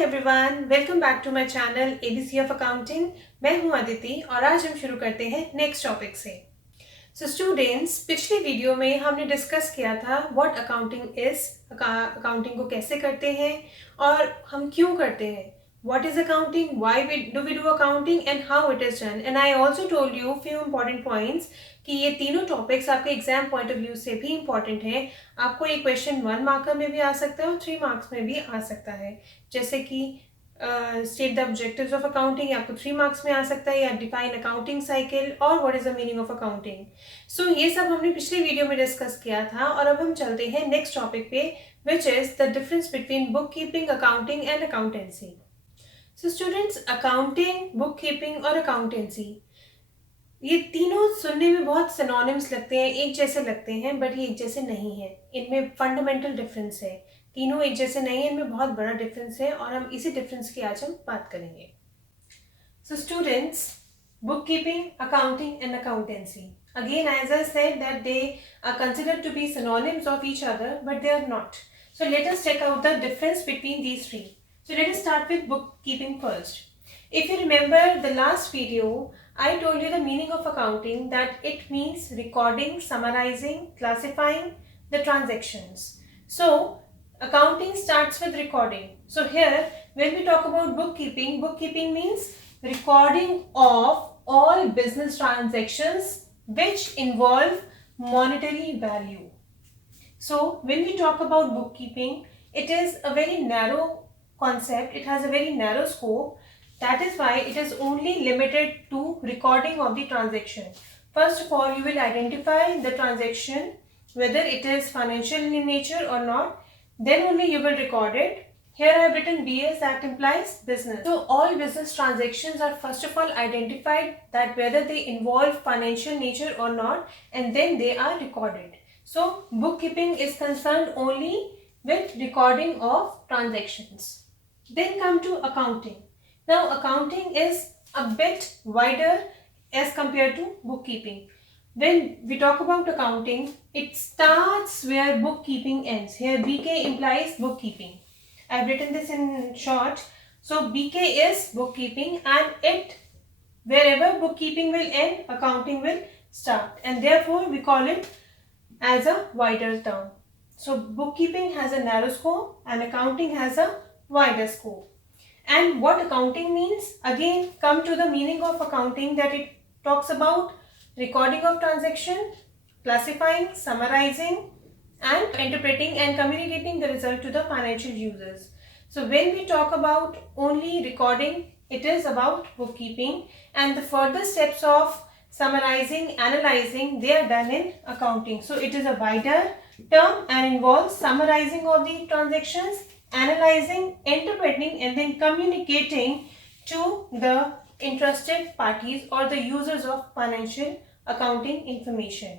Everyone, welcome back to my channel ABC of accounting. मैं हूं अदिति और आज हम शुरू करते हैं नेक्स्ट टॉपिक से। सो स्टूडेंट्स, पिछले वीडियो में हमने डिस्कस किया था व्हाट अकाउंटिंग इज, अकाउंटिंग को कैसे करते हैं और हम क्यों करते हैं, what is accounting, why we do accounting and how it is done, and I also told you few important points कि ये तीनों टॉपिक्स आपके एग्जाम पॉइंट ऑफ व्यू से भी इम्पॉर्टेंट है। आपको एक क्वेश्चन 1 मार्कर में भी आ सकता है और 3 मार्क्स में भी आ सकता है, जैसे कि state the objectives of accounting आपको 3 मार्क्स में आ सकता है, या डिफाइन अकाउंटिंग साइकिल और what is the meaning of accounting. So ये सब हमने पिछले वीडियो में डिस्कस किया था और अब हम चलते हैं नेक्स्ट टॉपिक पे, which is the difference between book keeping, accounting and accountancy. So students, accounting, book keeping और अकाउंटेंसी ये तीनों सुनने में बहुत सिनोनिम्स लगते हैं, एक जैसे लगते हैं, बट ये एक जैसे नहीं है। इनमें फंडामेंटल डिफरेंस है, तीनों एक जैसे नहीं है, इनमें बहुत बड़ा डिफरेंस है और हम इसी डिफरेंस की आज हम बात करेंगे। So students, book keeping, accounting and accountancy, again as I said that they are considered to be synonyms of each other, but they are not. So let us check out the difference between these three. So let us start with bookkeeping first. If you remember the last video, I told you the meaning of accounting, that it means recording, summarizing, classifying the transactions. So accounting starts with recording. So here when we talk about bookkeeping, bookkeeping means recording of all business transactions which involve monetary value. So when we talk about bookkeeping, it is a very narrow concept, it has a very narrow scope. That is why it is only limited to recording of the transaction. First of all, you will identify the transaction, whether it is financial in nature or not, then only you will record it. Here I have written BS, that implies business. So all business transactions are first of all identified, that whether they involve financial nature or not, and then they are recorded. So bookkeeping is concerned only with recording of transactions. Then come to accounting. Now accounting is a bit wider as compared to bookkeeping. When we talk about accounting, it starts where bookkeeping ends. Here BK implies bookkeeping. I have written this in short. So BK is bookkeeping, and it, wherever bookkeeping will end, accounting will start, and therefore we call it as a wider term. So bookkeeping has a narrow scope and accounting has a wider scope. And what accounting means, again come to the meaning of accounting, that it talks about recording of transaction, classifying, summarizing, and interpreting and communicating the result to the financial users. So when we talk about only recording, it is about bookkeeping, and the further steps of summarizing, analyzing, they are done in accounting. So it is a wider term and involves summarizing of the transactions, analyzing, interpreting, and then communicating to the interested parties or the users of financial accounting information.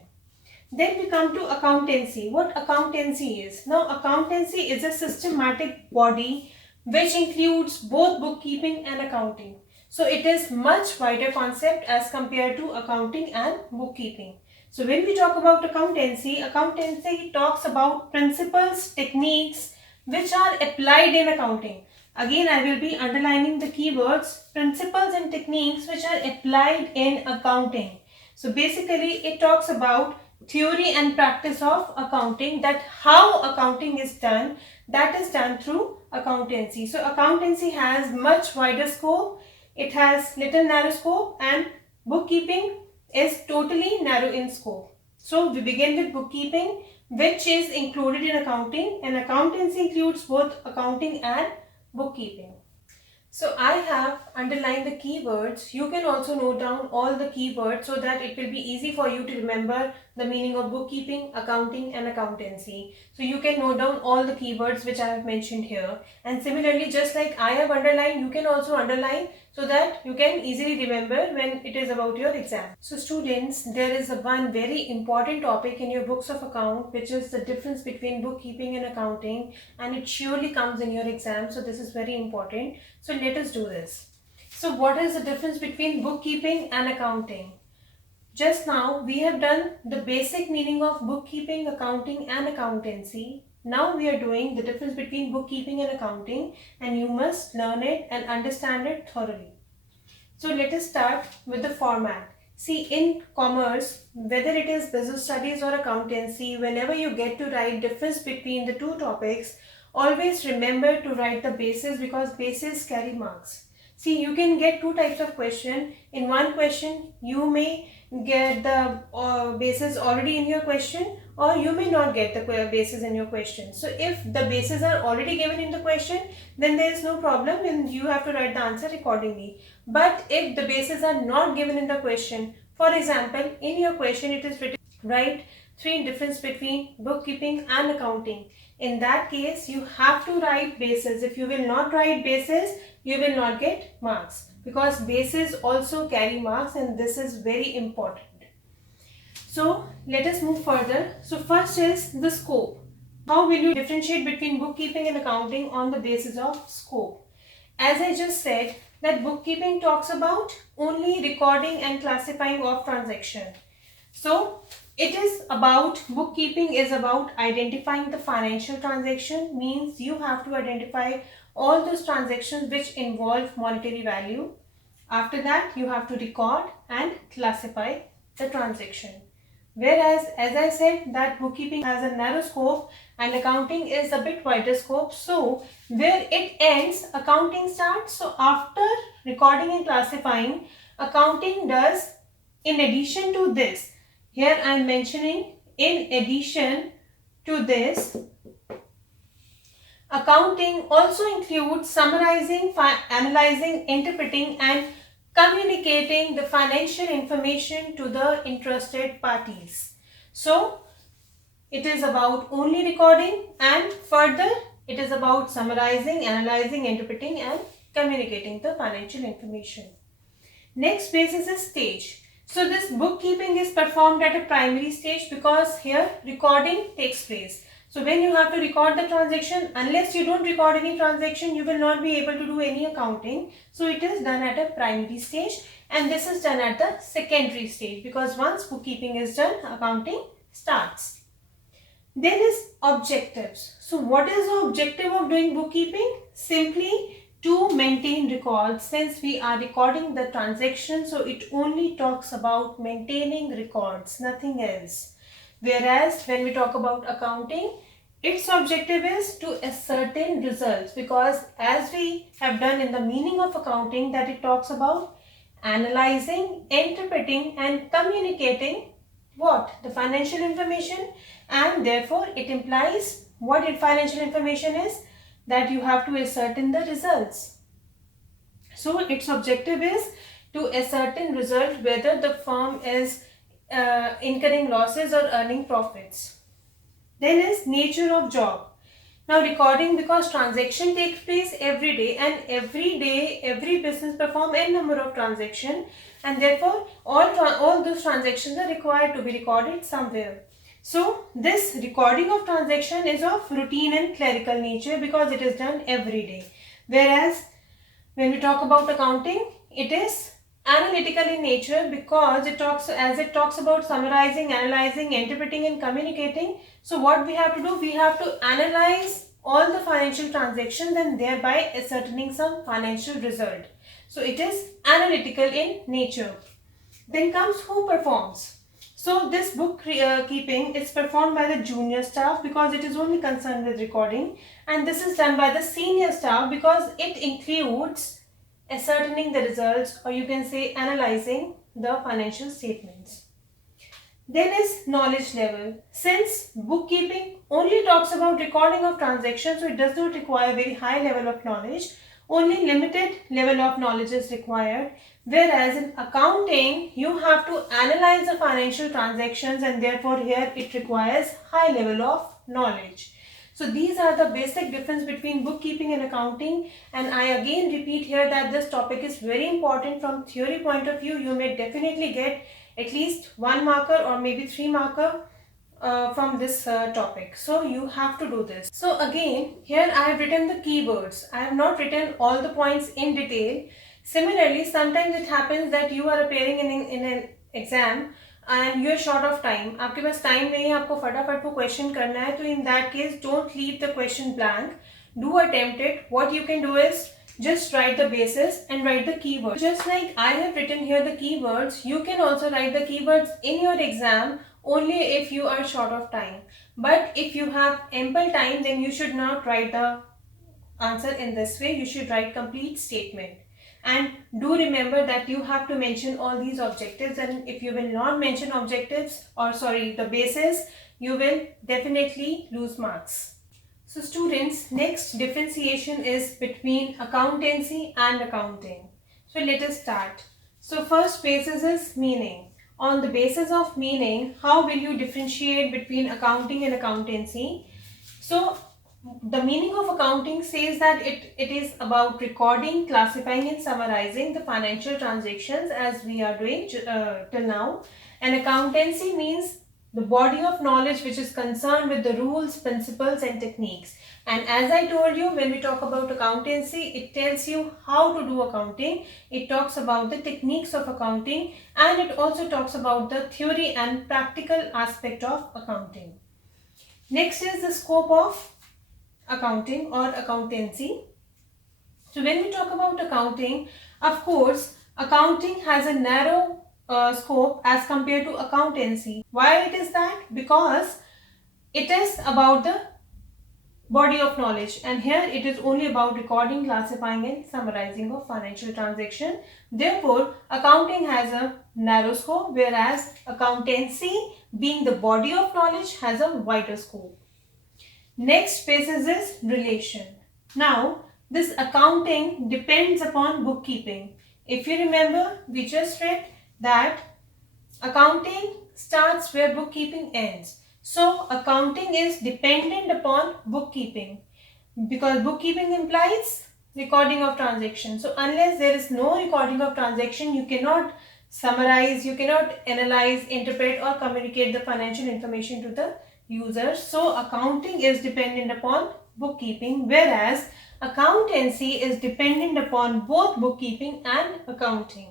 Then we come to accountancy. What accountancy is? Now accountancy is a systematic body which includes both bookkeeping and accounting. So it is much wider concept as compared to accounting and bookkeeping. So when we talk about accountancy, accountancy talks about principles, techniques which are applied in accounting. Again, I will be underlining the keywords principles and techniques which are applied in accounting. So basically it talks about theory and practice of accounting, that how accounting is done, that is done through accountancy. So accountancy has much wider scope, it has little narrow scope, and bookkeeping is totally narrow in scope. So we begin with bookkeeping, which is included in accounting, and accountancy includes both accounting and bookkeeping. So I have underlined the keywords. You can also note down all the keywords so that it will be easy for you to remember the meaning of bookkeeping, accounting and accountancy. So you can note down all the keywords which I have mentioned here. And similarly, just like I have underlined, you can also underline so that you can easily remember when it is about your exam. So students, there is one very important topic in your books of account, which is the difference between bookkeeping and accounting, and it surely comes in your exam. So this is very important. So let us do this. So what is the difference between bookkeeping and accounting? Just now we have done the basic meaning of bookkeeping, accounting and accountancy. Now we are doing the difference between bookkeeping and accounting, and you must learn it and understand it thoroughly. So let us start with the format. See, in commerce, whether it is business studies or accountancy, whenever you get to write difference between the two topics, always remember to write the bases, because bases carry marks. See, you can get two types of question. In one question, you may get the bases already in your question, or you may not get the bases in your question. So if the bases are already given in the question, then there is no problem and you have to write the answer accordingly. But if the bases are not given in the question, for example, in your question it is written, write three difference between bookkeeping and accounting. In that case, you have to write bases. If you will not write bases, you will not get marks, because bases also carry marks, and this is very important. So let us move further. So first is the scope. How will you differentiate between bookkeeping and accounting on the basis of scope? As I just said, that bookkeeping talks about only recording and classifying of transaction. So it is about, bookkeeping is about identifying the financial transaction, means you have to identify all those transactions which involve monetary value. After that, you have to record and classify the transaction. Whereas, as I said, that bookkeeping has a narrow scope and accounting is a bit wider scope. So where it ends, accounting starts. So after recording and classifying, accounting does in addition to this. Here I am mentioning in addition to this, accounting also includes summarizing, analyzing, interpreting and communicating the financial information to the interested parties. So it is about only recording, and further it is about summarizing, analyzing, interpreting and communicating the financial information. Next basis is stage. So this bookkeeping is performed at a primary stage, because here recording takes place. So when you have to record the transaction, unless you don't record any transaction, you will not be able to do any accounting. So it is done at a primary stage, and this is done at the secondary stage, because once bookkeeping is done, accounting starts. Then is objectives. So what is the objective of doing bookkeeping? Simply to maintain records. Since we are recording the transaction, so it only talks about maintaining records, nothing else. Whereas when we talk about accounting, its objective is to ascertain results, because as we have done in the meaning of accounting, that it talks about analyzing, interpreting and communicating what? The financial information, and therefore it implies what financial information is, that you have to ascertain the results. So its objective is to ascertain result, whether the firm is incurring losses or earning profits. Then is nature of job. Now recording, because transaction takes place every day, and every day every business perform n number of transactions, and therefore all those transactions are required to be recorded somewhere. So this recording of transaction is of routine and clerical nature, because it is done every day. Whereas when we talk about accounting, it is analytical in nature, because it talks about summarizing, analyzing, interpreting and communicating. So what we have to do, we have to analyze all the financial transactions and thereby ascertaining some financial result. So it is analytical in nature. Then comes who performs. So this bookkeeping is performed by the junior staff, because it is only concerned with recording, and this is done by the senior staff, because it includes ascertaining the results, or you can say analyzing the financial statements. Then is knowledge level. Since bookkeeping only talks about recording of transactions, so it does not require very high level of knowledge. Only limited level of knowledge is required. Whereas in accounting, you have to analyze the financial transactions, and therefore here it requires high level of knowledge. So these are the basic difference between bookkeeping and accounting, and I again repeat here that this topic is very important from theory point of view. You may definitely get at least 1 marker or maybe 3 marker from this topic. So you have to do this. So again, here I have written the keywords. I have not written all the points in detail. Similarly, sometimes it happens that you are appearing in an exam and you're short of time, आपके पास time नहीं है, आपको फटाफट वो question करना है, तो in that case don't leave the question blank, do attempt it. What you can do is just write the basis and write the keywords. Just like I have written here the keywords, you can also write the keywords in your exam only if you are short of time. But if you have ample time, then you should not write the answer in this way. You should write complete statement. And do remember that you have to mention all these objectives, and if you will not mention objectives, or sorry, the basis, you will definitely lose marks. So students, next differentiation is between accountancy and accounting. So let us start. So first basis is meaning. On the basis of meaning, how will you differentiate between accounting and accountancy? So the meaning of accounting says that it is about recording, classifying and summarizing the financial transactions as we are doing till now. And accountancy means the body of knowledge which is concerned with the rules, principles and techniques. And as I told you, when we talk about accountancy, it tells you how to do accounting. It talks about the techniques of accounting, and it also talks about the theory and practical aspect of accounting. Next is the scope of accounting or accountancy. So when we talk about accounting, of course, accounting has a narrow scope as compared to accountancy. Why it is that? Because it is about the body of knowledge, and here it is only about recording, classifying and summarizing of financial transaction. Therefore, accounting has a narrow scope, whereas accountancy, being the body of knowledge, has a wider scope. Next basis is relation. Now, this accounting depends upon bookkeeping. If you remember, we just read that accounting starts where bookkeeping ends. So, accounting is dependent upon bookkeeping because bookkeeping implies recording of transactions. So, unless there is no recording of transaction, you cannot summarize, you cannot analyze, interpret or communicate the financial information to the users. So accounting is dependent upon bookkeeping, whereas accountancy is dependent upon both bookkeeping and accounting.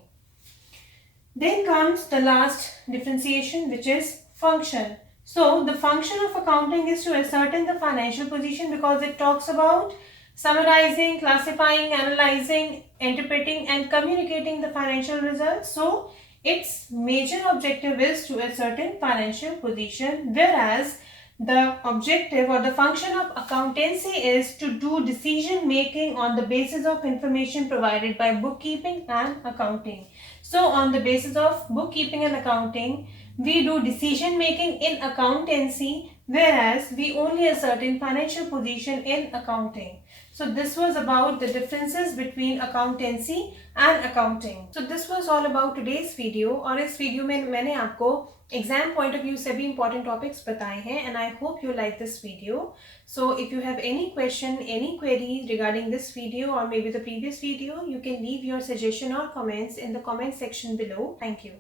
Then comes the last differentiation, which is function. So the function of accounting is to ascertain the financial position because it talks about summarizing, classifying, analyzing, interpreting and communicating the financial results. So its major objective is to ascertain financial position, whereas the objective or the function of accountancy is to do decision making on the basis of information provided by bookkeeping and accounting. So on the basis of bookkeeping and accounting, we do decision making in accountancy, whereas we only ascertain financial position in accounting. So this was about the differences between accountancy and accounting. So this was all about today's video, और इस video में मैंने आपको exam point of view से भी important topics बताए हैं, and I hope you like this video. So if you have any question, any query regarding this video or maybe the previous video, you can leave your suggestion or comments in the comment section below. Thank you.